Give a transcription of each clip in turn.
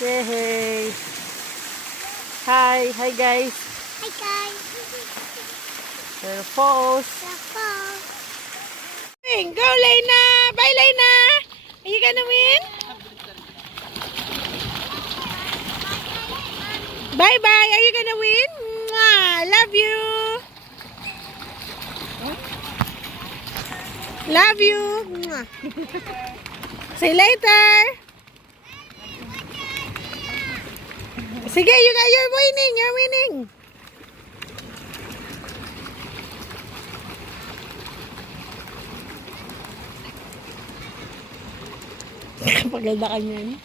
Yay! Hi guys. Hi guys. We're falls. Go, Lena! Bye, Lena! Are you gonna win? Bye-bye! Are you gonna win? Mwah! Love you! Love you! Mwah! See you later! Sige, you're winning! You're winning! Paganda ka niyan.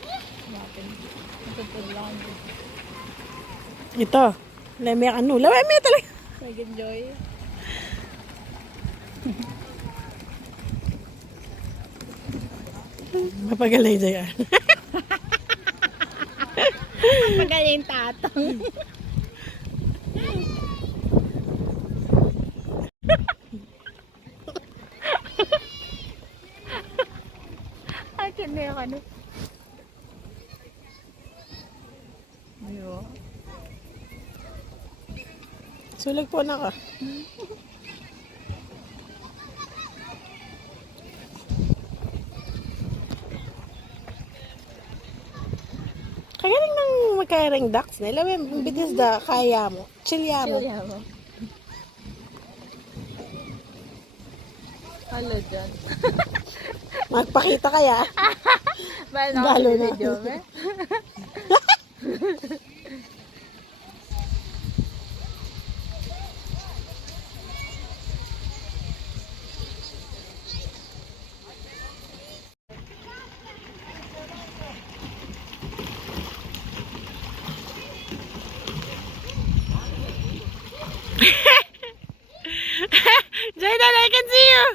Ito. Leme ano. Leme talaga. Nag-enjoy. Mapagaling dyan. Magaling tatang. Akin na yung ano. Ayo. Sulag po na ka. Kagaling ng magkairang ducks na. Alam mo, bitis da, kaya mo. Chilya mo. Chilya mo. Hello dyan. Magpakita kaya. Balo na. Video mo eh. Jayden, I can see you.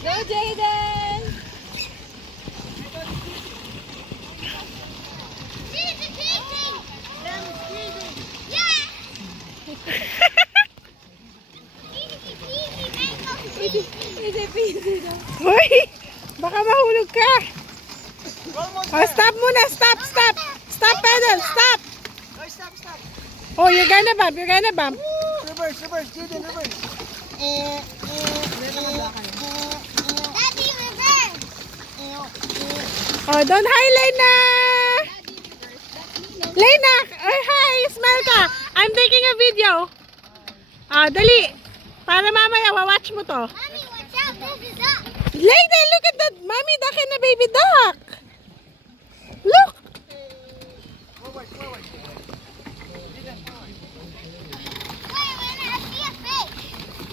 Go Jayden! Easy peasy na. Hoy, baka mahulog ka. Oh, stop muna. Stop. Stop pedal. Stop. Oh, you're gonna bump. Reverse, Jaden, reverse. Daddy, reverse! Oh, don't hi, Lena. Lena, oh, hi, smile ka. I'm taking a video. Ah, dali. Para mamaya, watch mo to. Mommy, watch out! This is up! Lena, look at that. Mommy duck and a baby duck. Look. Forward. Wait, I see a fish.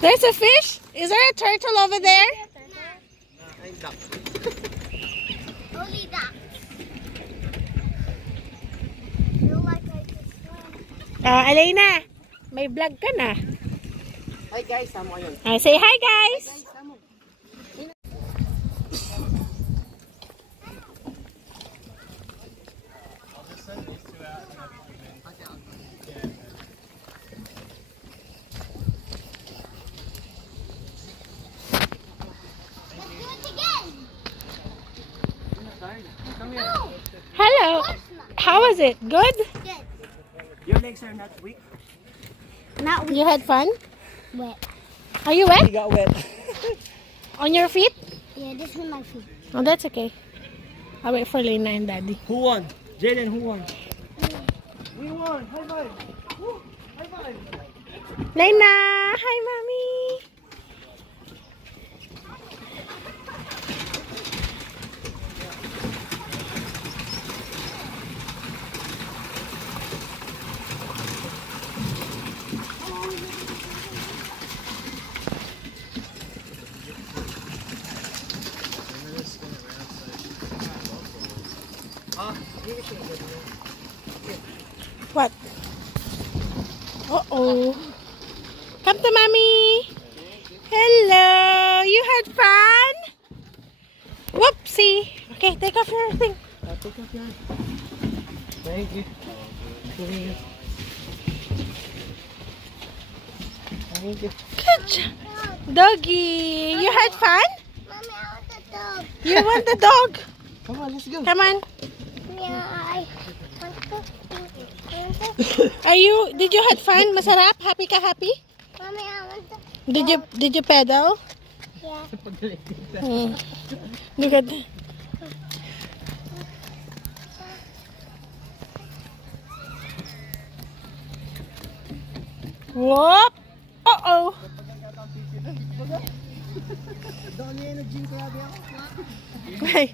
There's a fish. Is there a turtle over there? Only ducks. Feel like I could swim. Alena, may vlog ka na. Hi guys, sama ko yun. Say hi, guys. Let's do it again. Come here. No, Hello. of course not. How was it? Good? Good. Your legs are not weak. Not You had fun? wet. Are you wet? You got wet. On your feet? Yeah, this is my feet. Oh, that's okay. I'll wait for Lena and Daddy. Who won? Jaden, who won? We won. High five. Woo. High five. Lena! Hi, Mommy! What? Uh-oh. Come to Mommy. Hello. You had fun? Whoopsie. Okay, take off your thing. Take off your. Thank you. Thank you. Good job. Doggy. You had fun? Mommy, I want the dog. You want the dog? Come on, let's go. Come on. Yeah, I want to. Did you have fun? Masarap? Happy ka, happy? Mommy, I want to. Did you pedal? Yeah. Hmm. Look at Whoop! Uh-oh! Dami energy ko yabi ako. Ay.